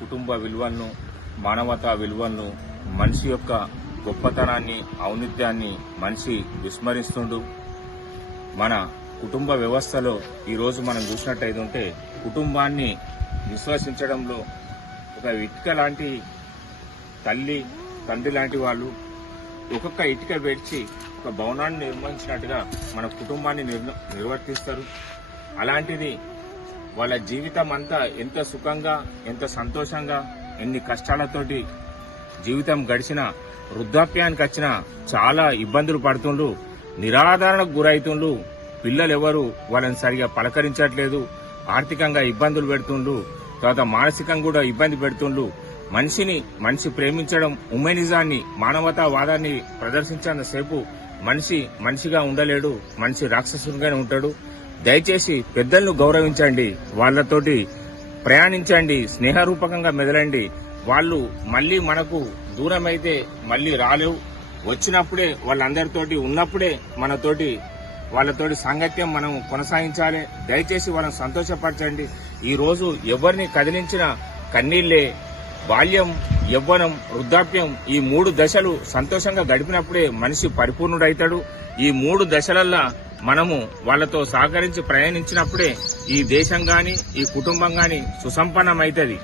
కుటుంబ విలువలను, మానవతా విలువలను, మనిషి యొక్క గొప్పతనాన్ని, ఔన్నత్యాన్ని మనిషి విస్మరిస్తుండు. మన కుటుంబ వ్యవస్థలో ఈరోజు మనం చూసినట్టయితే కుటుంబాన్ని విశ్వసించడంలో ఒక ఇటుక లాంటి తల్లి, తండ్రి లాంటి వాళ్ళు ఒక్కొక్క ఇటుక పెంచి ఒక భవనాన్ని నిర్మించినట్టుగా మన కుటుంబాన్ని నిర్వర్తిస్తారు. అలాంటిది వాళ్ళ జీవితం అంతా ఎంత సుఖంగా, ఎంత సంతోషంగా, ఎన్ని కష్టాలతోటి జీవితం గడిచినా వృద్ధాప్యానికి వచ్చినా చాలా ఇబ్బందులు పడుతుండ్రు, నిరాధారణకు గురైతుండ్రు. పిల్లలు ఎవరు వాళ్ళని సరిగా పలకరించట్లేదు, ఆర్థికంగా ఇబ్బందులు పెడుతుండ్రు, తర్వాత మానసికంగా కూడా ఇబ్బంది పెడుతుండ్రు. మనిషి ప్రేమించడం, హ్యూమనిజాన్ని, మానవతావాదాన్ని ప్రదర్శించినంతసేపు మనిషిగా ఉండలేడు, మనిషి రాక్షసునిగానే ఉంటాడు. దయచేసి పెద్దలను గౌరవించండి, వాళ్లతోటి ప్రయాణించండి, స్నేహరూపకంగా మెదలండి. వాళ్ళు మళ్లీ మనకు దూరమైతే మళ్లీ రాలేవు. వచ్చినప్పుడే వాళ్ళందరితోటి ఉన్నప్పుడే వాళ్ళతోటి సాంగత్యం మనం కొనసాగించాలి. దయచేసి వాళ్ళని సంతోషపరచండి. ఈ రోజు ఎవరిని కదిలించిన కన్నీళ్లే. బాల్యం, యవ్వనం, వృద్ధాప్యం, ఈ 3 దశలు సంతోషంగా గడిపినప్పుడే మనిషి పరిపూర్ణుడైతాడు. ఈ 3 దశలల్లా మనము వాళ్లతో సహకరించి ప్రయాణించినప్పుడే ఈ దేశం గాని, ఈ కుటుంబం గాని సుసంపన్నమైతది.